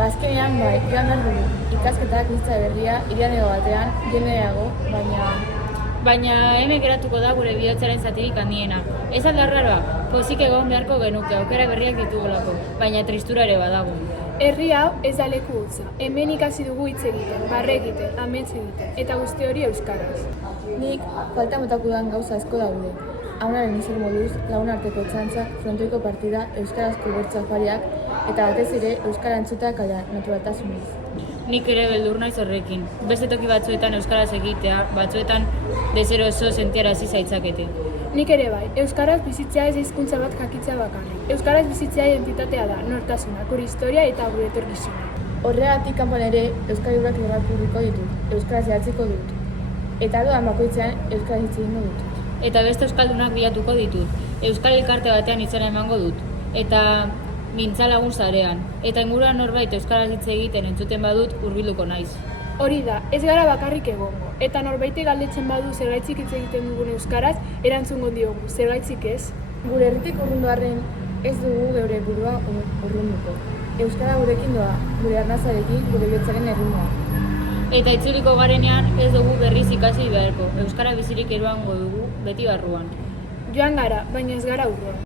Azkenean bai, joan behar dugu. Ikasketak izta berria, irianego batean, jendeago, Baina hemen geratuko da gure bihotzaren zatirik handiena. Ez alda raroa, pozik egon beharko genuke, aukera berriak ditugulako, baina tristura ere badago. Herri hau ez da leku hutsa. Hemen ikasi dugu hitz egiten, barre egiten, amets egiten, eta guzti hori euskaraz. Nik falta motakudan gauza asko daude. Aunaren izan moduz, lagun arteko txantzak, frontoiko partida, euskarazko bertso afariak, eta batez ere euskara entzuteak ala naturaltasunez. Nik ere beldur naiz horrekin. Beste toki batzuetan euskaraz egitea, batzuetan deseroso sentiarazi zaitzakete. Nik ere bai, euskaraz bizitzea ez hizkuntza bat jakitzea bakarrik. Euskaraz bizitzea identitatea da, nortasuna, gure historia eta gure etorkizuna. Horregatik kanpoan ere euskal libruak irakurriko ditut, euskaraz idatziko dut. Eta doan bakoitzean euskaraz hitz egingo dut. Eta beste euskaldunak bilatuko ditut. Euskal elkarte batean izena emango dut. Eta mintza lagun sarean. Eta inguruan norbait euskaraz hitz egiten entzuten badut hurbilduko naiz. Hori da, ez gara bakarrik egongo. Eta norbaite galdetzen badu zergaitzik hitz egiten dugun euskaraz, erantzungo diogu, zergaitzik ez? Gure herritik urrundu arren ez dugu geure burua urrunduko. Euskara gurekin doa, gure arnazarekin, gure bihotzaren erritmoa. Eta itzuliko garenean ez dugu berriz ikasi beharko. Euskara bizirik eroango dugu beti barruan. Joan gara, baina ez gara urruan.